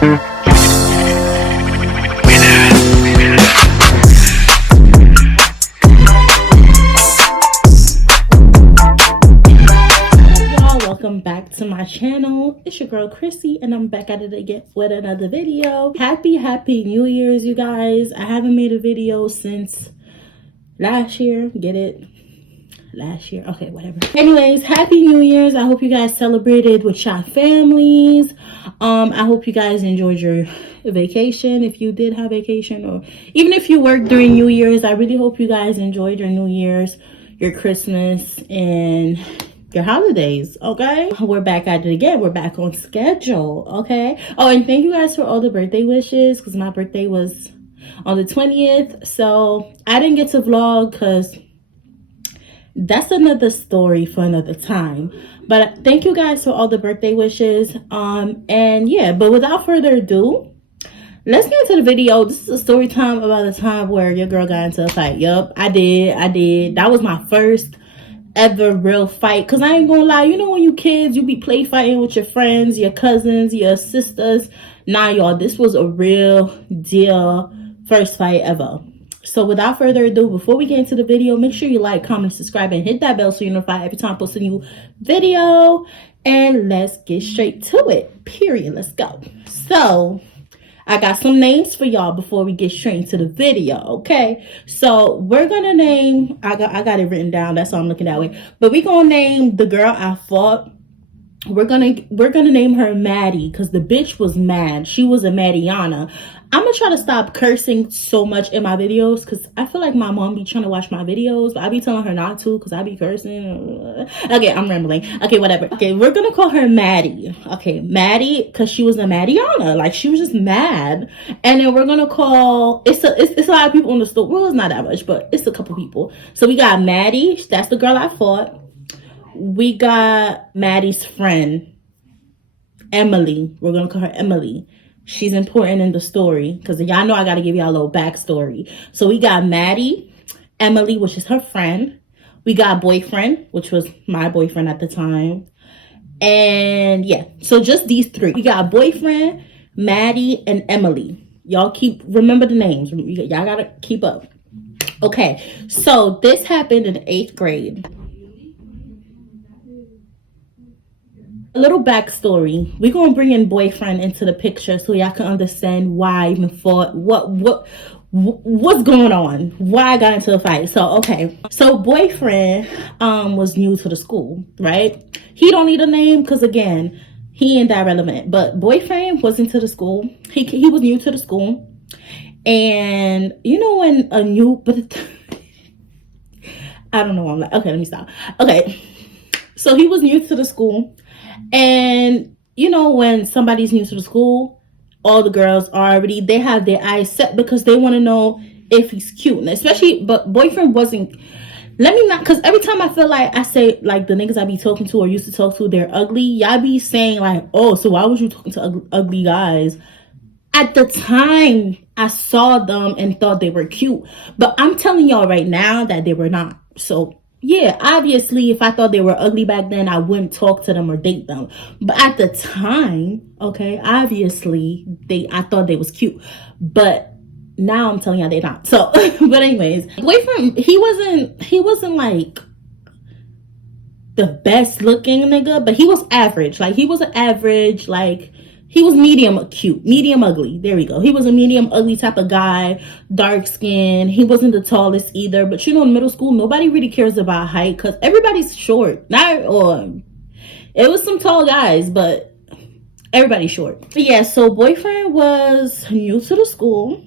Welcome back to my channel. It's your girl Chrissy, and I'm back at it again with another video. Happy New Year's, you guys. I haven't made a video since last year. Get it? Last year. Okay, whatever. Anyways, happy New Year's. I hope you guys celebrated with your families. I hope you guys enjoyed your vacation, if you did have vacation, or even if you worked during New Year's. I really hope you guys enjoyed your New Year's, your Christmas, and your holidays. Okay, we're back at it again. We're back on schedule. Okay. Oh, and thank you guys for all the birthday wishes, because my birthday was on the 20th, so I didn't get to vlog because that's another story for another time. But thank you guys for all the birthday wishes. And yeah, but without further ado, let's get into the video. This is a story time about the time where your girl got into a fight. Yup, I did. That was my first ever real fight, because I ain't gonna lie, you know, when you kids, you be play fighting with your friends, your cousins, your sisters. Nah, y'all, this was a real deal first fight ever. So without further ado, before we get into the video, make sure you like, comment, subscribe, and hit that bell so you're notified every time I post a new video. And let's get straight to it. Period. Let's go. So I got some names for y'all before we get straight into the video, okay? So we're gonna name, I got it written down, that's why I'm looking that way. But we're gonna name the girl I fought. We're gonna name her Maddie, because the bitch was mad. She was a Maddiana. I'm gonna try to stop cursing so much in my videos, because I feel like my mom be trying to watch my videos, but I be telling her not to because I be cursing. Okay, I'm rambling. Okay, whatever. Okay, we're gonna call her Maddie. Okay, Maddie, because she was a Maddiana. Like, she was just mad. And then we're gonna call, it's a lot of people in the store. Well, it's not that much, but it's a couple people. So we got Maddie. That's the girl I fought. We got Maddie's friend, Emily. We're gonna call her Emily. She's important in the story, because y'all know I gotta give y'all a little backstory. So we got Maddie, Emily, which is her friend. We got boyfriend, which was my boyfriend at the time. And yeah, so just these three. We got boyfriend, Maddie, and Emily. Y'all remember the names. Y'all gotta keep up. Okay, so this happened in 8th grade. A little backstory. We're gonna bring in boyfriend into the picture so y'all can understand why I even fought, what's going on, why I got into a fight. So okay, so boyfriend was new to the school, right? He don't need a name because again, he ain't that relevant. But boyfriend was into the school. He was new to the school, and you know when a new I don't know why I'm like, okay, let me stop. Okay, so he was new to the school. And you know, when somebody's new to the school, all the girls they have their eyes set because they want to know if he's cute. And especially, but boyfriend wasn't, let me not, because every time I feel like I say, like, the niggas I be talking to or used to talk to, they're ugly, y'all be saying like, oh, so why was you talking to ugly guys? At the time, I saw them and thought they were cute, but I'm telling y'all right now that they were not. So yeah, obviously, if I thought they were ugly back then, I wouldn't talk to them or date them. But at the time, okay, obviously, I thought they was cute. But now I'm telling y'all they're not. So, but anyways, boyfriend, he wasn't like the best looking nigga, but he was average. Like, he was an average, like, he was medium cute, medium ugly. There we go. He was a medium ugly type of guy, dark skin. He wasn't the tallest either. But you know, in middle school, nobody really cares about height because everybody's short. It was some tall guys, but everybody's short. But yeah, so boyfriend was new to the school,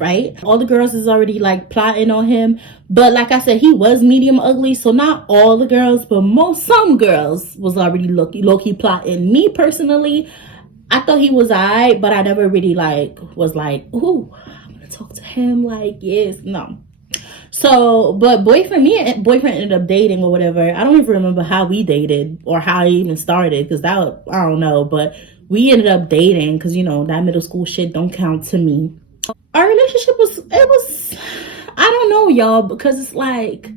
right? All the girls is already like plotting on him. But like I said, he was medium ugly. So not all the girls, but some girls was already low-key plotting. Me personally, I thought he was alright, but I never really was like, ooh, I'm gonna talk to him. Like, yes, no. So, but me and boyfriend ended up dating or whatever. I don't even remember how we dated or how it even started, because I don't know. But we ended up dating because, you know, that middle school shit don't count to me. Our relationship was, I don't know, y'all, because it's like,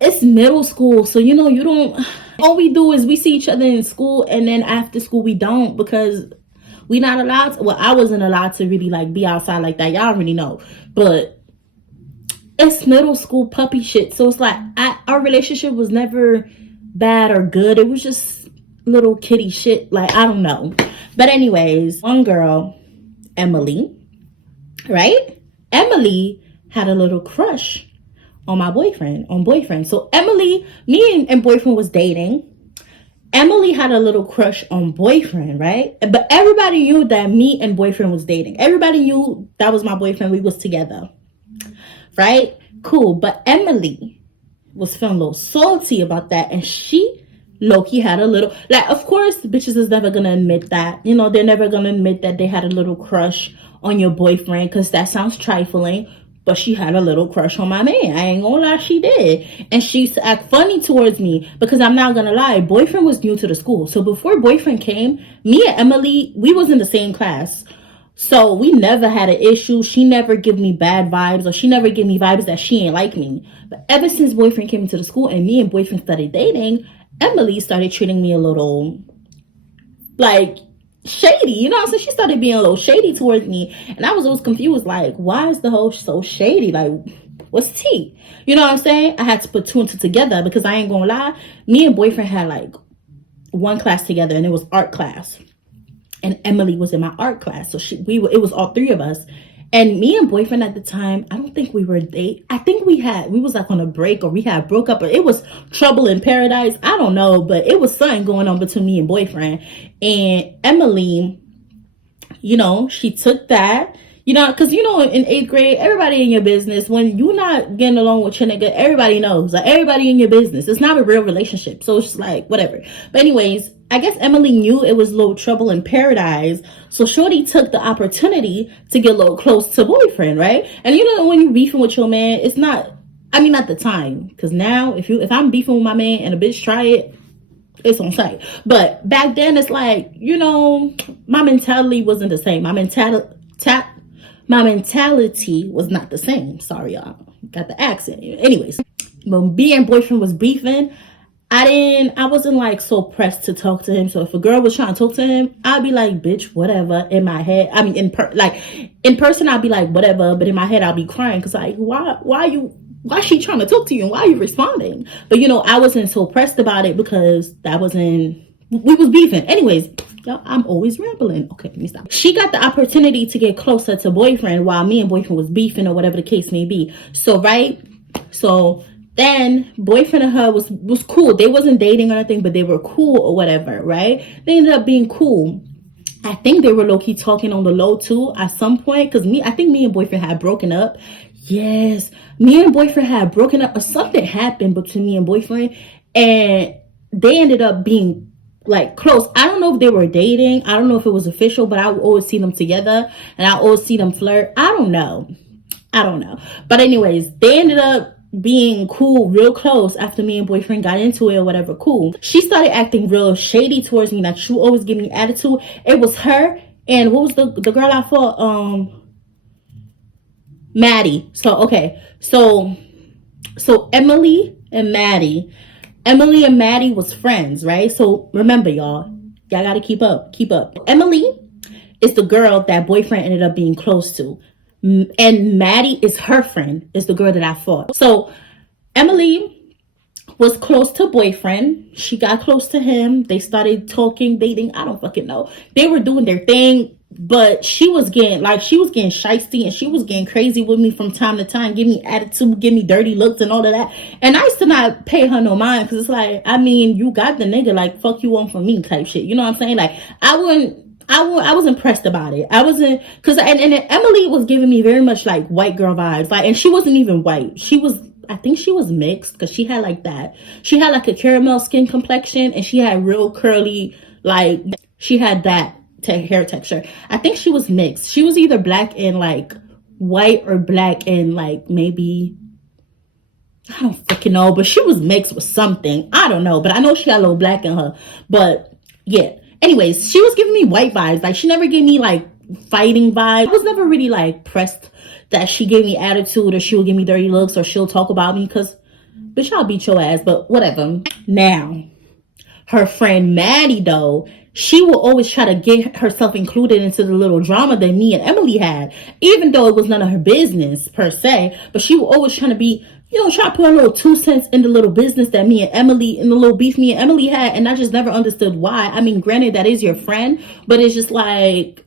it's middle school, so you know, you don't, all we do is we see each other in school, and then after school we don't, because we not allowed to, well, I wasn't allowed to really like be outside like that. Y'all already know. But it's middle school puppy shit. So it's like our relationship was never bad or good. It was just little kitty shit. Like, I don't know. But anyways, one girl, Emily, right? Emily had a little crush on my boyfriend. So Emily, me and boyfriend was dating. Emily had a little crush on boyfriend, right? But everybody knew that me and boyfriend was dating. Everybody knew that was my boyfriend. We was together, right? Cool. But Emily was feeling a little salty about that, and she low-key had a little, like, of course bitches is never gonna admit that, you know, they're never gonna admit that they had a little crush on your boyfriend, because that sounds trifling. But she had a little crush on my man. I ain't gonna lie, she did. And she used to act funny towards me, because I'm not gonna lie, boyfriend was new to the school. So before boyfriend came, me and Emily, we was in the same class. So we never had an issue. She never give me bad vibes, or she never give me vibes that she ain't like me. But ever since boyfriend came into the school and me and boyfriend started dating, Emily started treating me a little like shady, you know what I'm saying? She started being a little shady towards me, and I was always confused, like, why is the whole so shady? Like, what's tea? You know what I'm saying? I had to put two and two together, because I ain't gonna lie, me and boyfriend had like one class together, and it was art class, and Emily was in my art class, so it was all three of us. And me and boyfriend at the time, I don't think we were dating. I think we was like on a break, or we had broke up, or it was trouble in paradise. I don't know, but it was something going on between me and boyfriend. And Emily, you know, she took that, you know, because, you know, in 8th grade, everybody in your business. When you're not getting along with your nigga, everybody knows. Like, everybody in your business. It's not a real relationship. So it's just like, whatever. But anyways, I guess Emily knew it was a little trouble in paradise. So shorty took the opportunity to get a little close to boyfriend, right? And you know, when you're beefing with your man, it's not, I mean, at the time. Because now, if I'm beefing with my man and a bitch try it, it's on site. But back then, it's like, you know, my mentality wasn't the same. My mentality was not the same. Sorry, y'all. Got the accent. Anyways, when me and boyfriend was beefing, I wasn't like so pressed to talk to him. So if a girl was trying to talk to him, I'd be like, bitch, whatever. In my head, I mean, in person, I'd be like, whatever. But in my head, I'll be crying, because like, why she trying to talk to you, and why are you responding? But you know, I wasn't so pressed about it, because we was beefing. Anyways, y'all, I'm always rambling. Okay, let me stop. She got the opportunity to get closer to boyfriend while me and boyfriend was beefing, or whatever the case may be. So, right? So then boyfriend and her was cool. They wasn't dating or anything, but they were cool or whatever, right? They ended up being cool. I think they were low-key talking on the low too at some point, because I think me and boyfriend had broken up. Yes, me and boyfriend had broken up, or something happened between me and boyfriend, and they ended up being like close. I don't know if they were dating. I don't know if it was official, but I would always see them together, and I always see them flirt. I don't know. But anyways, they ended up being cool, real close, after me and boyfriend got into it or whatever. Cool. She started acting real shady towards me. Like, she would always give me attitude. It was her and what was the girl I fought? Maddie. So okay. So Emily and Maddie was friends, right? So remember, y'all gotta keep up. Emily is the girl that boyfriend ended up being close to. And Maddie is her friend, is the girl that I fought. So Emily was close to boyfriend. She got close to him. They started talking, dating. I don't fucking know. They were doing their thing, but she was getting shysty, and she was getting crazy with me from time to time, give me attitude, give me dirty looks and all of that. And I used to not pay her no mind, because it's like, I mean, you got the nigga, like, fuck you on for me type shit. You know what I'm saying? Like, I was impressed about it. I wasn't, because and Emily was giving me very much like white girl vibes, like, and she wasn't even white. I think she was mixed, because she had like a caramel skin complexion, and she had real curly, like, she had that hair texture. I think she was mixed. She was either black and like white, or black and like maybe, I don't fucking know, but she was mixed with something. I don't know, but I know she had a little black in her. But yeah. Anyways, she was giving me white vibes. Like, she never gave me like fighting vibes. I was never really like pressed that she gave me attitude, or she would give me dirty looks, or she'll talk about me, because Bitch, I'll beat your ass, but whatever. Now, her friend Maddie, though, she will always try to get herself included into the little drama that me and Emily had, even though it was none of her business per se. But she will always try to be, try to put a little 2 cents in the little business that me and Emily, in the little beef me and Emily had. And I just never understood why. I mean, granted, that is your friend, but it's just like,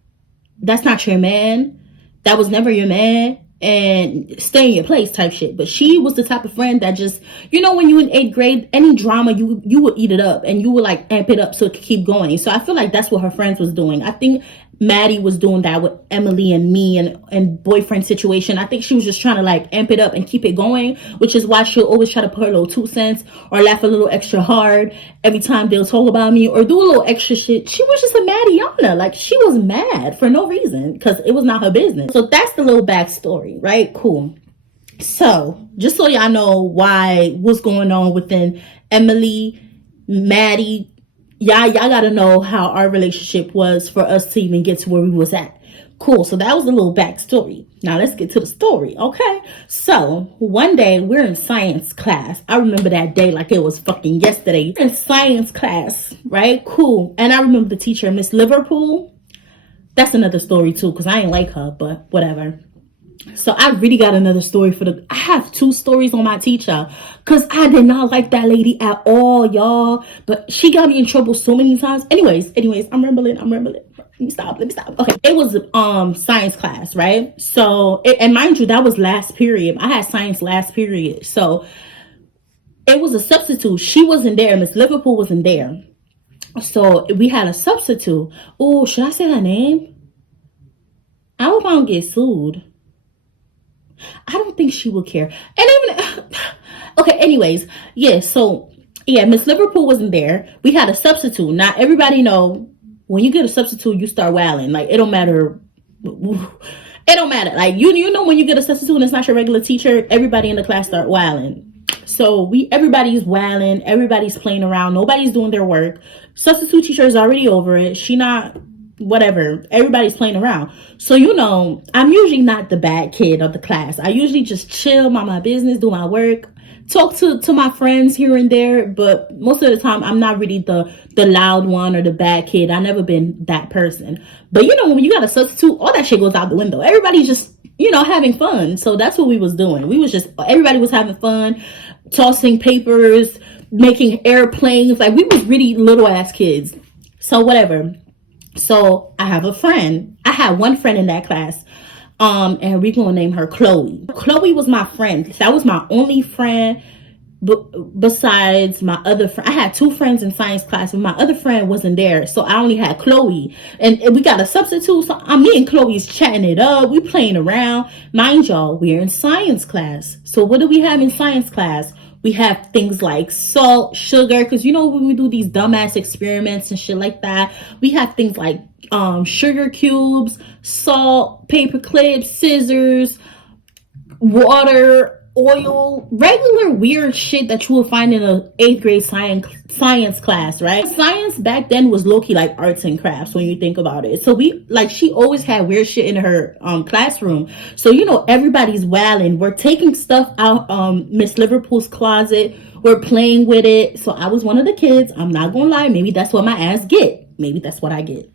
that's not your man. That was never your man. And stay in your place type shit. But she was the type of friend that just, when you in 8th grade, any drama, you would eat it up and you would like amp it up so it could keep going. So I feel like that's what her friends was doing. I think Maddie was doing that with Emily and me and boyfriend situation. I think she was just trying to like amp it up and keep it going, which is why she'll always try to put her little 2 cents or laugh a little extra hard every time they'll talk about me or do a little extra shit. She was just a Maddiana. Like, she was mad for no reason because it was not her business. So that's the little backstory, right? Cool. So just so y'all know what's going on within Emily, Maddie, y'all gotta know how our relationship was for us to even get to where we was at. Cool. So that was a little backstory. Now let's get to the story. Okay. So one day we're in science class. I remember that day like it was fucking yesterday. In science class, right? Cool. And I remember the teacher, Miss Liverpool. That's another story too, because I ain't like her, but whatever. So I really got another story I have 2 stories on my teacher because I did not like that lady at all, y'all. But she got me in trouble so many times. Anyways, I'm rambling. Let me stop. Okay, it was science class, right? So, and mind you, that was last period. I had science last period. So it was a substitute. She wasn't there. Miss Liverpool wasn't there. So we had a substitute. Oh, should I say her name? I hope I don't get sued. I don't think she will care. And even okay, anyways, so Miss Liverpool wasn't there. We had a substitute. Now everybody know when you get a substitute, you start wailing. Like, it don't matter. It don't matter. Like, you know when you get a substitute and it's not your regular teacher, everybody in the class start wailing. So everybody's wailing, everybody's playing around, nobody's doing their work. Substitute teacher is already over it. She not whatever, everybody's playing around. So I'm usually not the bad kid of the class. I usually just chill, mind my business, do my work, talk to my friends here and there, but most of the time I'm not really the loud one or the bad kid. I never been that person. But when you got a substitute, all that shit goes out the window. Everybody's just having fun. So that's what we was doing. Everybody was having fun, tossing papers, making airplanes. Like, we was really little ass kids. So whatever. So I have a friend. I had one friend in that class. And we're gonna name her Chloe. Chloe was my friend. That was my only friend. Besides my other friend, I had 2 friends in science class, but my other friend wasn't there, so I only had Chloe. And we got a substitute. So me and Chloe's chatting it up. We playing around. Mind y'all, we're in science class. So what do we have in science class? We have things like salt, sugar, because when we do these dumbass experiments and shit like that, we have things like sugar cubes, salt, paper clips, scissors, water, oil, regular weird shit that you will find in a 8th grade science class, right? Science back then was low-key like arts and crafts when you think about it. So she always had weird shit in her classroom. So everybody's wailing. We're taking stuff out Miss Liverpool's closet. We're playing with it. So I was one of the kids. I'm not gonna lie. Maybe that's what my ass get. Maybe that's what I get.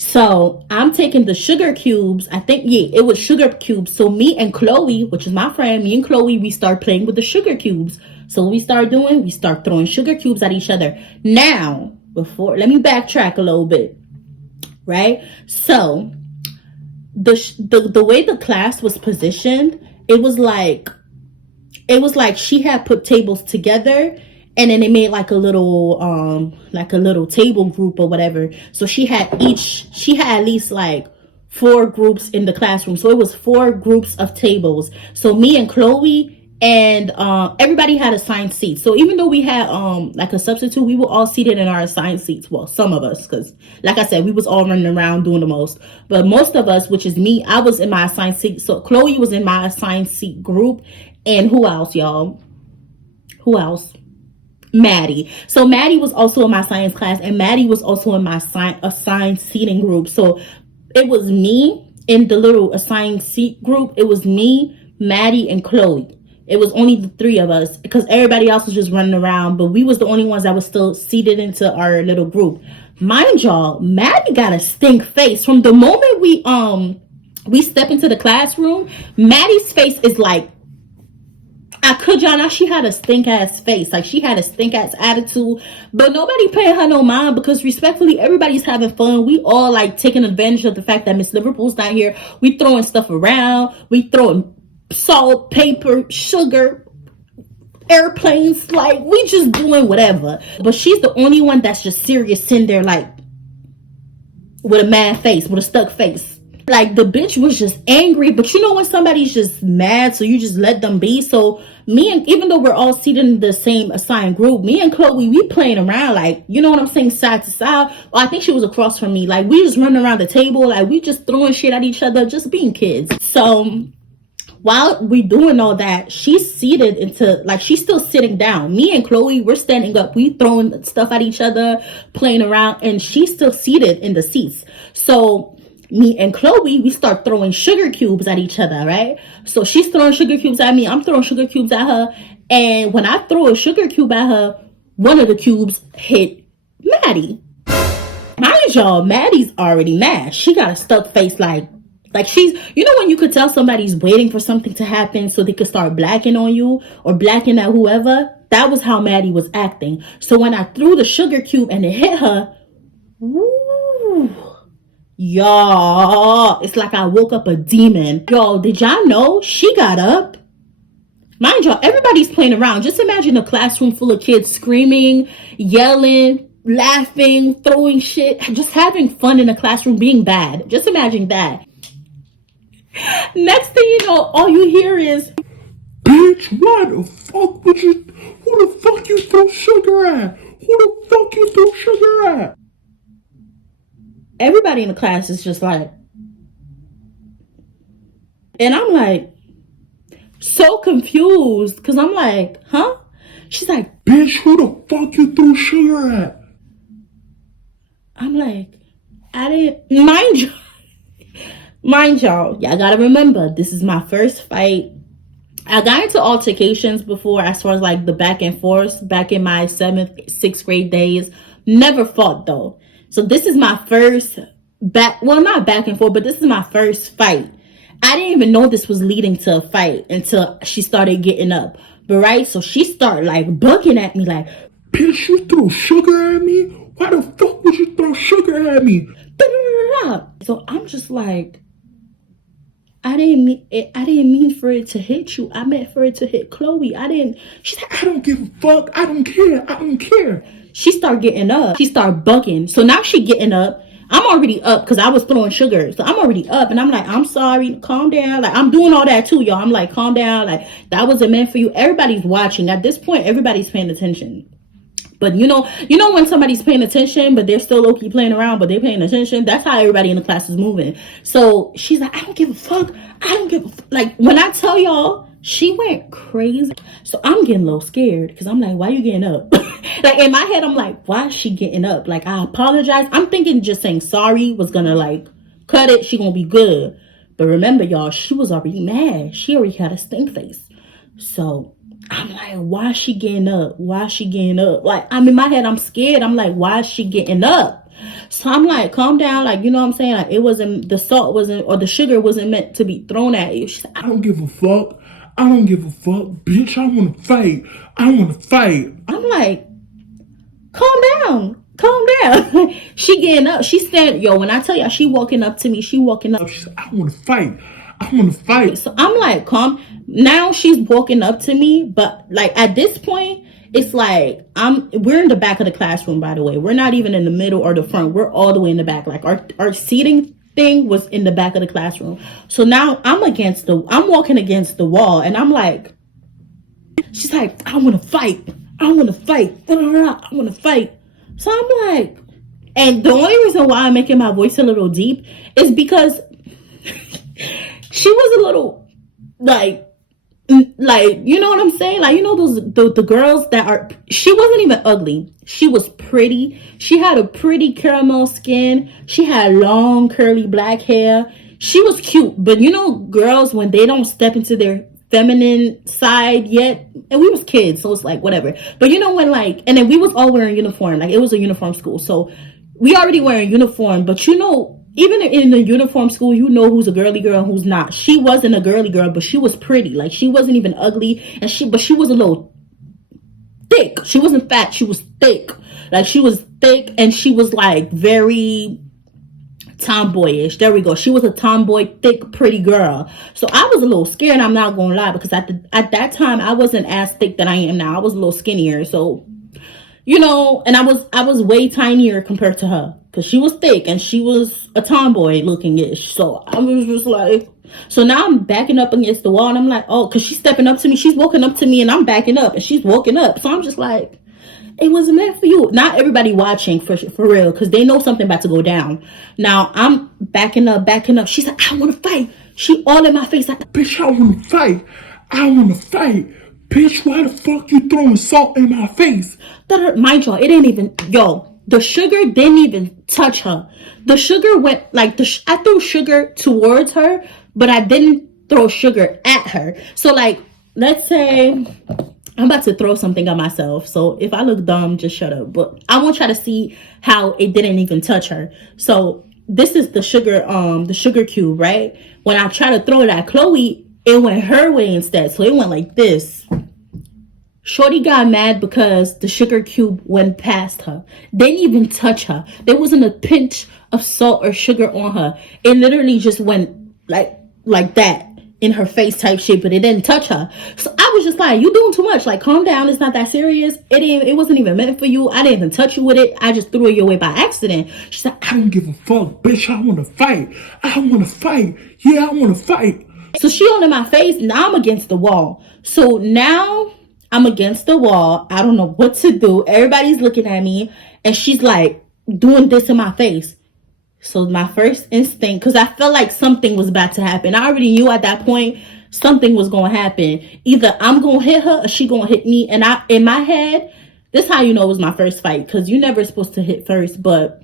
So I'm taking the sugar cubes. I think, it was sugar cubes. So me and Chloe, which is my friend, we start playing with the sugar cubes. So what we start doing, we start throwing sugar cubes at each other. Now, let me backtrack a little bit, right? So the way the class was positioned, it was like she had put tables together, and then they made like a little table group or whatever. So she had at least like 4 groups in the classroom. So it was 4 groups of tables. So me and Chloe and everybody had assigned seats. So even though we had like a substitute, we were all seated in our assigned seats. Well, some of us, because like I said, we was all running around doing the most. But most of us, which is me, I was in my assigned seat. So Chloe was in my assigned seat group. And who else, y'all? Who else? Maddie. So Maddie was also in my science class, and Maddie was also in my assigned seating group. So it was me in the little assigned seat group. It was me, Maddie, and Chloe. It was only the three of us because everybody else was just running around, but we was the only ones that was still seated into our little group. Mind y'all, Maddie got a stink face from the moment we step into the classroom. Maddie's face is like, I could y'all not, she had a stink ass face. Like, she had a stink ass attitude, but nobody paying her no mind because respectfully, everybody's having fun. We all like taking advantage of the fact that Miss Liverpool's not here. We throwing stuff around. We throwing salt, paper, sugar, airplanes. Like, we just doing whatever. But she's the only one that's just serious sitting there like with a mad face, with a stuck face. Like, the bitch was just angry, but you know when somebody's just mad, so you just let them be. So me and, even though we're all seated in the same assigned group, me and Chloe, we playing around, like, you know what I'm saying, side to side. Well, I think she was across from me. Like, we just running around the table, like, we just throwing shit at each other, just being kids. So while we doing all that, she's seated into, like, she's still sitting down. Me and Chloe, we're standing up, we throwing stuff at each other, playing around, and she's still seated in the seats. So me and Chloe, we start throwing sugar cubes at each other, right? So she's throwing sugar cubes at me, I'm throwing sugar cubes at her, and when I throw a sugar cube at her, one of the cubes hit Maddie. Mind y'all, Maddie's already mad. She got a stuck face, like she's, you know when you could tell somebody's waiting for something to happen so they could start blacking on you or blacking at whoever? That was how Maddie was acting. So when I threw the sugar cube and it hit her, woo, y'all, it's like I woke up a demon. Y'all, did y'all know she got up? Mind y'all, everybody's playing around. Just imagine a classroom full of kids screaming, yelling, laughing, throwing shit, just having fun in a classroom, being bad. Just imagine that. Next thing you know, all you hear is, bitch, why the fuck would you, who the fuck you throw sugar at? Who the fuck you throw sugar at? Everybody in the class is just like, and I'm like, so confused, because I'm like, huh? She's like, bitch, who the fuck you threw sugar at? I'm like, I didn't, mind y'all, y'all gotta remember, this is my first fight. I got into altercations before as far as like the back and forth back in my 7th, 6th grade days. Never fought though. So this is my first not back and forth, but this is my first fight. I didn't even know this was leading to a fight until she started getting up. But right, so she started like bucking at me like, bitch, you threw sugar at me? Why the fuck would you throw sugar at me? So I'm just like, I didn't mean for it to hit you. I meant for it to hit Chloe. She's like, I don't give a fuck. I don't care. She started getting up. She started bucking. So now she getting up. I'm already up because I was throwing sugar. So I'm already up and I'm like, I'm sorry, calm down. Like, I'm doing all that too, y'all. I'm like, calm down. Like, that wasn't meant for you. Everybody's watching. At this point, everybody's paying attention. But you know when somebody's paying attention, but they're still low-key playing around, but they're paying attention? That's how everybody in the class is moving. So she's like, I don't give a fuck. Like, when I tell y'all, she went crazy. So I'm getting a little scared because I'm like, why you getting up? Like, in my head, I'm like, why is she getting up? Like, I apologize. I'm thinking just saying sorry was gonna like cut it. She gonna be good. But remember, y'all, she was already mad. She already had a stink face. So I'm like, why is she getting up? Why is she getting up? Like, I'm in my head, I'm scared. I'm like, why is she getting up? So I'm like, calm down. Like, you know what I'm saying? Like, it wasn't, the salt wasn't, or the sugar wasn't meant to be thrown at you. She's like, I don't give a fuck. Bitch, I want to fight. I'm like, calm down. She getting up. She standing, yo, when I tell y'all, she walking up to me. She said, I want to fight. So I'm like, calm. Now she's walking up to me, but like at this point, it's like we're in the back of the classroom, by the way. We're not even in the middle or the front. We're all the way in the back. Like our seating thing was in the back of the classroom. So now I'm walking against the wall, and I'm like, she's like, I want to fight. I want to fight. So I'm like, and the only reason why I'm making my voice a little deep is because she was a little like, you know what I'm saying? Like, you know, the girls that are, she wasn't even ugly. She was pretty. She had a pretty caramel skin. She had long curly black hair. She was cute. But you know, girls, when they don't step into their feminine side yet, and we was kids, so it's like whatever. But you know when like, and then we was all wearing uniform, like it was a uniform school, so we already wearing uniform. But you know, even in the uniform school, you know who's a girly girl and who's not. She wasn't a girly girl, but she was pretty. Like she wasn't even ugly, and she was a little thick. She wasn't fat, she was thick. Like she was thick, and she was like very tomboyish. There we go. She was a tomboy, thick, pretty girl. So I was a little scared, I'm not gonna lie, because at that time I wasn't as thick that I am now. I was a little skinnier. So, you know, and I was way tinier compared to her, because she was thick and she was a tomboy looking ish. So I was just like, so now I'm backing up against the wall, and I'm like, oh, because she's stepping up to me, she's walking up to me, and I'm backing up and she's walking up. So I'm just like, it wasn't meant for you. Not everybody watching for real, because they know something about to go down. Now I'm backing up. She's like, I want to fight. She all in my face like, Bitch, I want to fight. I want to fight. Bitch, why the fuck you throwing salt in my face? mind y'all, it didn't even, the sugar didn't even touch her. The sugar went like I threw sugar towards her, but I didn't throw sugar at her. So like, let's say I'm about to throw something at myself, so if I look dumb, just shut up. But I want y'all to see how it didn't even touch her. So this is the sugar cube, right? When I try to throw it at Chloe, it went her way instead. So it went like this. Shorty got mad because the sugar cube went past her. Didn't even touch her. There wasn't a pinch of salt or sugar on her. It literally just went like that in her face type shit, but it didn't touch her. So I was just like, you doing too much. Like, calm down. It's not that serious. It wasn't even meant for you. I didn't even touch you with it. I just threw it your way by accident. She said, I don't give a fuck, bitch. I want to fight. I want to fight. Yeah, I want to fight. So she on in my face. Now I'm against the wall. So now I'm against the wall. I don't know what to do. Everybody's looking at me, and she's like doing this in my face. So my first instinct, because I felt like something was about to happen. I already knew at that point something was going to happen. Either I'm going to hit her or she going to hit me. And in my head, this is how you know it was my first fight, because you're never supposed to hit first. But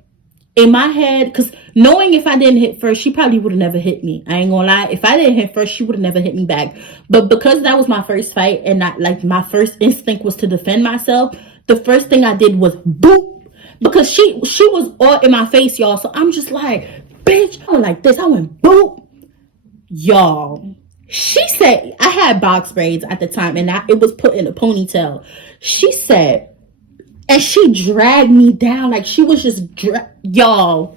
in my head, because knowing if I didn't hit first, she probably would have never hit me. I ain't gonna lie. If I didn't hit first, she would have never hit me back. But because that was my first fight, and not like my first instinct was to defend myself, the first thing I did was boop. Because she was all in my face, y'all. So I'm just like, bitch, I went like this. I went boop. Y'all. She said, I had box braids at the time, and it was put in a ponytail. She said, and she dragged me down. Like she was just, y'all.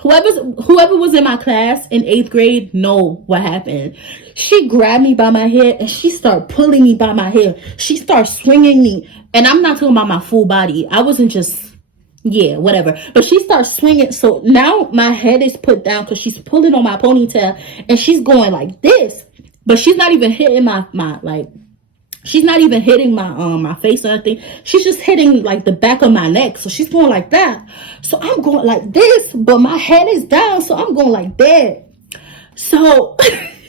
Whoever was in my class in 8th grade know what happened. She grabbed me by my hair, and she started pulling me by my hair. She started swinging me. And I'm not talking about my full body. I wasn't just, yeah, whatever. But she starts swinging. So now my head is put down because she's pulling on my ponytail, and she's going like this. But she's not even hitting she's not even hitting my face or anything. She's just hitting like the back of my neck. So she's going like that. So I'm going like this, but my head is down. So I'm going like that. So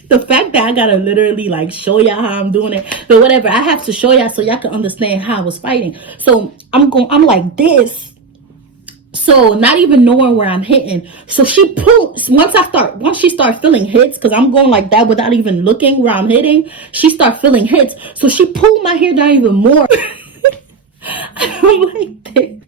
the fact that I gotta literally like show y'all how I'm doing it, but whatever, I have to show y'all so y'all can understand how I was fighting. So I'm like this. So not even knowing where I'm hitting. So she pulls, once she start feeling hits, because I'm going like that without even looking where I'm hitting, she start feeling hits. So she pulled my hair down even more. I'm like this.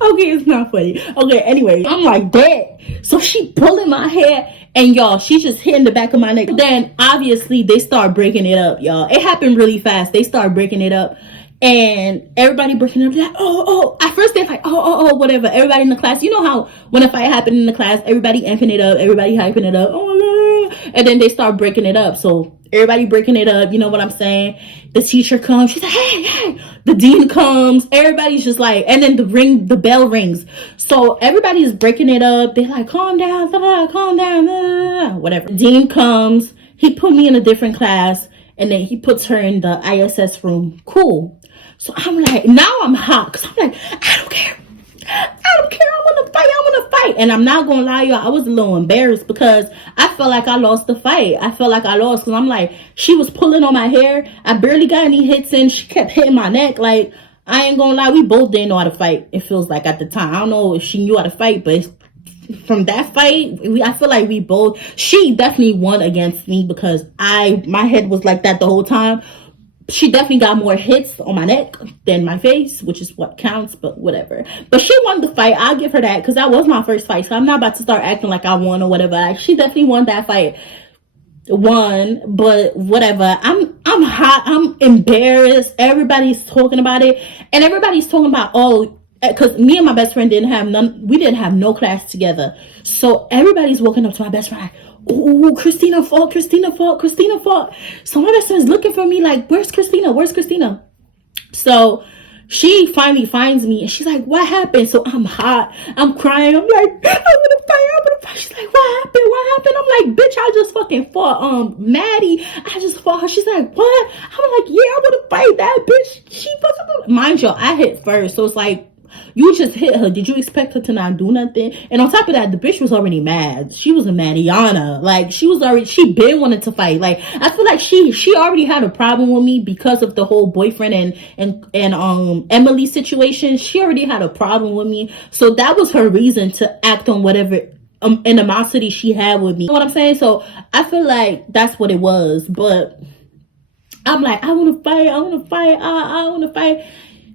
Okay, it's not funny. Okay, anyway, I'm like that. So she pulling my hair, and y'all, she just hitting the back of my neck. Then obviously they start breaking it up, y'all. It happened really fast. They start breaking it up. And everybody breaking up like, oh. At first they're like, oh, whatever. Everybody in the class, you know how when a fight happened in the class, everybody amping it up, everybody hyping it up. Oh my God. And then they start breaking it up. So everybody breaking it up, you know what I'm saying? The teacher comes, she's like, hey. The dean comes, everybody's just like, and then the bell rings. So everybody's breaking it up. They're like, calm down, calm down, whatever. Dean comes, he put me in a different class, and then he puts her in the ISS room. Cool. So I'm like, now I'm hot, because I'm like, I don't care. I want to fight. And I'm not going to lie, y'all, I was a little embarrassed because I felt like I lost the fight. I felt like I lost because I'm like, she was pulling on my hair. I barely got any hits in. She kept hitting my neck. Like, I ain't going to lie, we both didn't know how to fight, it feels like at the time. I don't know if she knew how to fight, but from that fight, I feel like we both, she definitely won against me because my head was like that the whole time. She definitely got more hits on my neck than my face, which is what counts, but whatever. But she won the fight. I'll give her that because that was my first fight. So I'm not about to start acting like I won or whatever. Like, she definitely won that fight. Won, but whatever. I'm hot. I'm embarrassed. Everybody's talking about it. And everybody's talking about, oh, because me and my best friend didn't have no class together. So everybody's walking up to my best friend like, oh, Christina fought. So my best friend's looking for me like, where's Christina? So she finally finds me and she's like, what happened? So I'm hot. I'm crying. I'm like, I'm gonna fight. She's like, what happened? I'm like, bitch, I just fucking fought Maddie. I just fought her. She's like, what? I'm like, yeah, I wanna fight that bitch. She fucking, mind you, I hit first. So it's like, you just hit her. Did you expect her to not do nothing? And on top of that, the bitch was already mad. She was a Madiana. Like, she been wanted to fight. Like, I feel like she already had a problem with me because of the whole boyfriend and Emily situation. She already had a problem with me. So that was her reason to act on whatever animosity she had with me. You know what I'm saying? So I feel like that's what it was. But I'm like, I want to fight.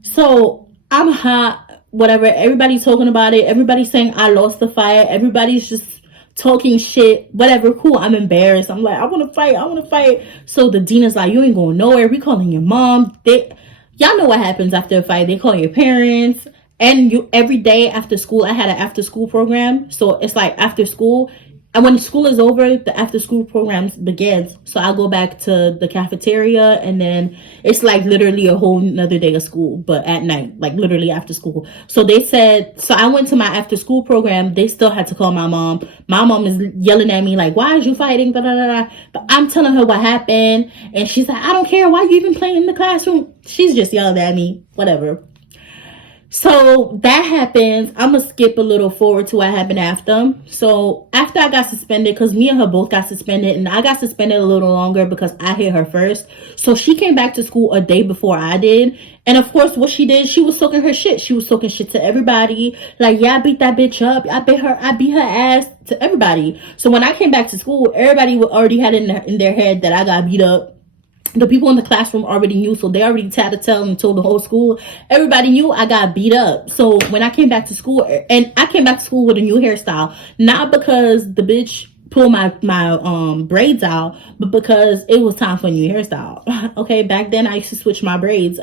So I'm hot, whatever. Everybody's talking about it. Everybody's saying I lost the fight. Everybody's just talking shit. Whatever, cool. I'm embarrassed. I'm like, I want to fight. So the dean is like, you ain't going nowhere. We calling your mom. Y'all know what happens after a fight. They call your parents. And every day after school, I had an after school program. So it's like after school. And when school is over, the after school programs begins. So I go back to the cafeteria and then it's like literally a whole another day of school, but at night, like literally after school. So they said, so I went to my after school program. They still had to call my mom. My mom is yelling at me like, why is you fighting? Da, da, da, da. But I'm telling her what happened. And she's like, I don't care. Why you even playing in the classroom? She's just yelling at me, whatever. So that happens. I'm going to skip a little forward to what happened after. So after I got suspended, because me and her both got suspended, and I got suspended a little longer because I hit her first. So she came back to school a day before I did. And of course, what she did, she was talking her shit. She was talking shit to everybody. Like, yeah, I beat that bitch up. I beat her ass to everybody. So when I came back to school, everybody already had in their head that I got beat up. The people in the classroom already knew, so they already tattletale and told the whole school. Everybody knew I got beat up. So when I came back to school, and I came back to school with a new hairstyle, not because the bitch pull my braids out, but because it was time for a new hairstyle. Okay, back then I used to switch my braids.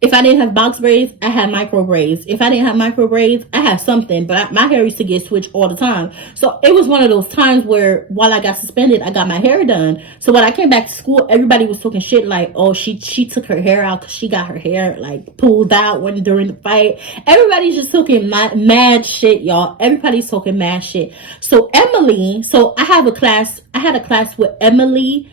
If I didn't have box braids, I had micro braids. If I didn't have micro braids, I had something, but my hair used to get switched all the time. So it was one of those times where while I got suspended, I got my hair done. So when I came back to school, everybody was talking shit like, oh, she took her hair out because she got her hair like pulled out during the fight. Everybody's just talking mad shit, y'all. Everybody's talking mad shit. So Emily, I had a class with Emily,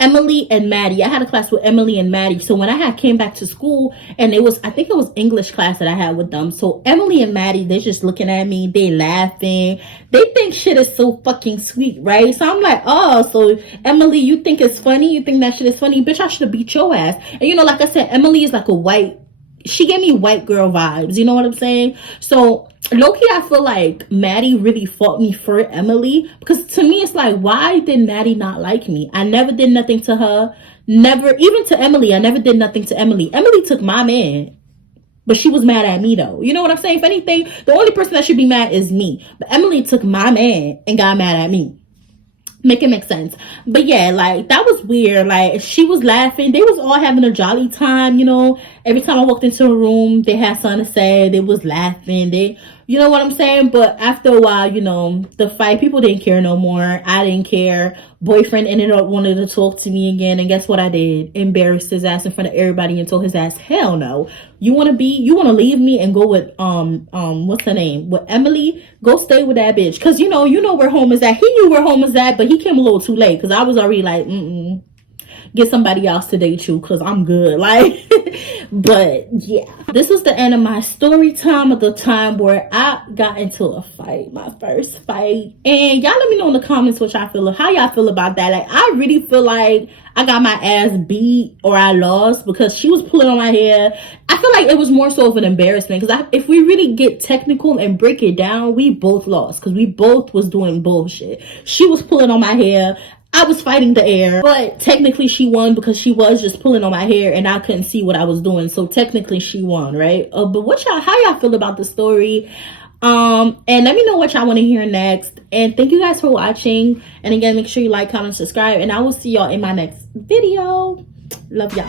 Emily and Maddie. I had a class with Emily and Maddie. So when I came back to school, and I think it was English class that I had with them. So Emily and Maddie, they're just looking at me, they laughing. They think shit is so fucking sweet, right? So I'm like, oh, so Emily, you think it's funny? You think that shit is funny? Bitch, I should have beat your ass. And like I said, Emily is like she gave me white girl vibes. You know what I'm saying? So low-key, I feel like Maddie really fought me for Emily, because to me it's like, why did Maddie not like me? I never did nothing to her. Never, even to Emily, I never did nothing to Emily. Emily took my man, but she was mad at me though. You know what I'm saying? If anything, the only person that should be mad is me. But Emily took my man and got mad at me. Make it make sense. But yeah, like, that was weird. Like, she was laughing. They was all having a jolly time, Every time I walked into a room, they had something to say. They was laughing. You know what I'm saying? But after a while, the fight, people didn't care no more. I didn't care. Boyfriend ended up wanting to talk to me again. And guess what I did? Embarrassed his ass in front of everybody and told his ass, hell no. You want to leave me and go with, what's her name? With Emily? Go stay with that bitch. Cause you know where home is at. He knew where home is at, but he came a little too late. Cause I was already like, get somebody else to date you because I'm good. Like, but yeah, this was the end of my story time, of the time where I got into a fight, my first fight. And y'all let me know in the comments what y'all feel, how y'all feel about that. Like, I really feel like I got my ass beat or I lost because she was pulling on my hair. I feel like it was more so of an embarrassment because if we really get technical and break it down, we both lost because we both was doing bullshit. She was pulling on my hair. I was fighting the air, but technically she won because she was just pulling on my hair and I couldn't see what I was doing. So technically she won, right? But how y'all feel about the story? And let me know what y'all want to hear next. And thank you guys for watching. And again, make sure you like, comment, subscribe, and I will see y'all in my next video. Love y'all.